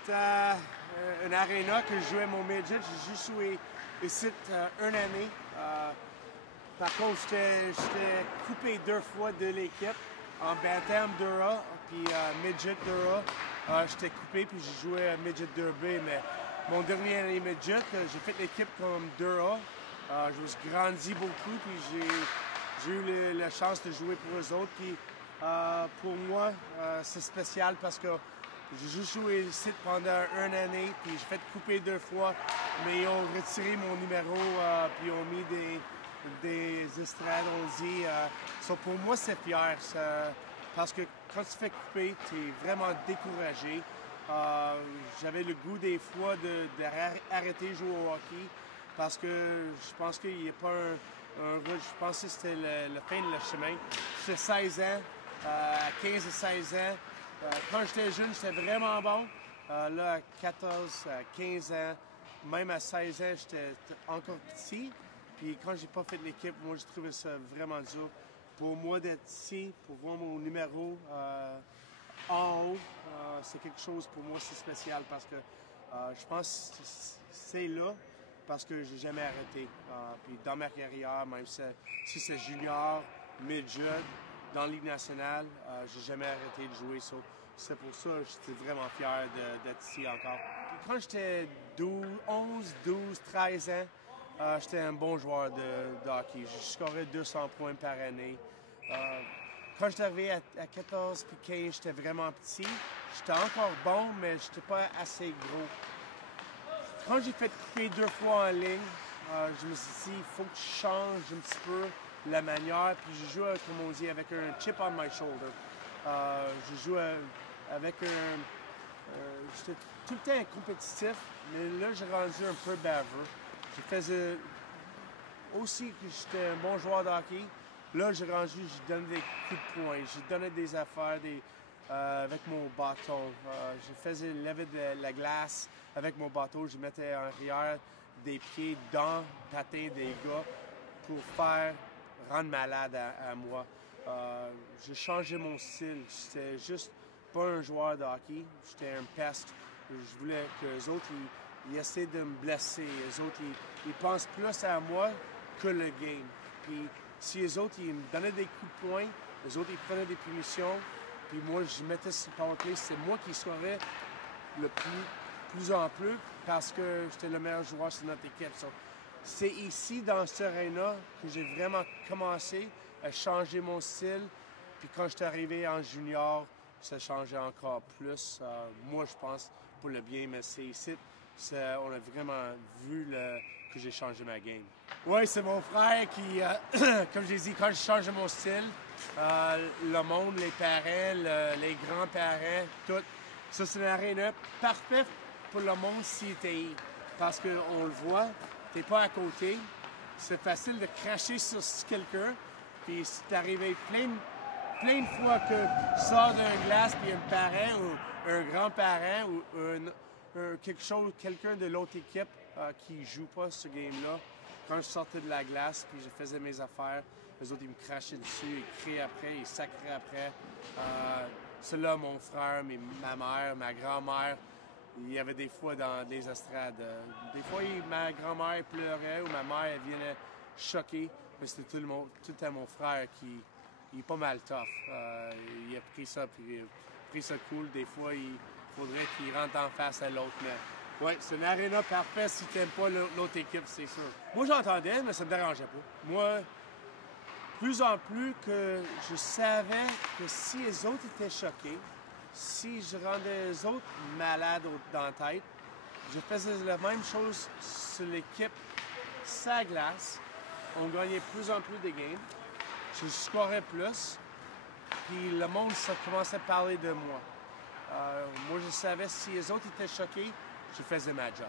C'était une aréna que je jouais mon midget. J'ai juste joué ici une année. Par contre, j'étais coupé 2 fois de l'équipe. En Bantam 2A, puis Midget 2A. J'étais coupé, puis j'ai joué Midget 2B. Mais mon dernier année Midget, j'ai fait l'équipe comme 2A. Je me suis grandi beaucoup, puis j'ai eu la chance de jouer pour eux autres. Puis pour moi, c'est spécial parce que j'ai juste joué ici pendant une année, puis j'ai fait couper 2 fois, mais ils ont retiré mon numéro, puis ils ont mis des estrades, on dit. Pour moi, c'est fier, parce que quand tu fais couper, tu es vraiment découragé. J'avais le goût des fois d'arrêter de jouer au hockey, parce que je pense qu'il n'y a pas je pensais que c'était le fin de le chemin. J'étais 16 ans, à 15 et 16 ans. Quand j'étais jeune, j'étais vraiment bon. Là, à 14, à 15 ans, même à 16 ans, j'étais encore petit. Puis quand j'ai pas fait l'équipe, moi, j'ai trouvé ça vraiment dur. Pour moi d'être ici, pour voir mon numéro en haut, c'est quelque chose pour moi, c'est spécial parce que je pense que c'est là parce que j'ai jamais arrêté. Puis dans ma carrière, même si c'est junior, midget, dans la Ligue nationale, j'ai jamais arrêté de jouer. C'est pour ça que j'étais vraiment fier d'être ici encore. Puis quand j'étais 11, 12, 13 ans, j'étais un bon joueur de hockey. Je scorais 200 points par année. Quand j'étais arrivé à 14 puis 15, j'étais vraiment petit. J'étais encore bon, mais j'étais pas assez gros. Quand j'ai fait couper 2 fois en ligne, je me suis dit, il faut que je change un petit peu la manière. Puis je joue, comme on dit, avec un chip on my shoulder. Je joue avec j'étais tout le temps compétitif, mais là, j'ai rendu un peu baveux. Je faisais aussi que j'étais un bon joueur de hockey. Là, j'ai rendu, je donnais des coups de poing. Je donnais des affaires avec mon bâton. Je faisais lever de la glace avec mon bâton. Je mettais en arrière des pieds dans le patin des gars pour rendre malade à moi. J'ai changé mon style. J'étais juste pas un joueur de hockey. J'étais un peste. Je voulais que les autres, ils essaient de me blesser. Les autres, ils pensent plus à moi que le game. Puis si les autres, ils me donnaient des coups de poing, les autres, ils prenaient des punitions, puis moi, je mettais sur le powerplay, c'est moi qui scorais le plus en plus parce que j'étais le meilleur joueur sur notre équipe. C'est ici, dans ce terrain-là, que j'ai vraiment commencé à changer mon style. Puis quand j'étais arrivé en junior, ça changeait encore plus. Moi, je pense, pour le bien, mais c'est ici, on a vraiment vu que j'ai changé ma game. Oui, c'est mon frère qui, comme j'ai dit, quand j'ai changé mon style, le monde, les parents, les grands-parents, tout, ça c'est une aréna parfaite pour le monde s'il était. Parce qu'on le voit, t'es pas à côté, c'est facile de cracher sur quelqu'un, puis c'est arrivé plein de fois que tu sors d'un glace, puis un parent ou un grand-parent ou quelqu'un de l'autre équipe qui joue pas ce game-là. Quand je sortais de la glace, puis je faisais mes affaires, les autres, ils me crachaient dessus, ils criaient après, ils sacraient après. C'est là, mon frère, ma mère, ma grand-mère, il y avait des fois dans des estrades. Des fois, ma grand-mère pleurait ou ma mère, elle venait choquée. Mais c'était tout le temps mon frère qui... Il est pas mal tough. Il a pris ça, puis il a pris ça cool. Des fois, il faudrait qu'il rentre en face à l'autre. Mais ouais, c'est une aréna parfaite si tu n'aimes pas l'autre équipe, c'est sûr. Moi, j'entendais, mais ça me dérangeait pas. Moi, plus en plus que je savais que si les autres étaient choqués, si je rendais les autres malades dans la tête, je faisais la même chose sur l'équipe, sa glace. On gagnait plus en plus des games. Je scorais plus, puis le monde ça commençait à parler de moi. Moi, je savais si les autres étaient choqués, je faisais ma job.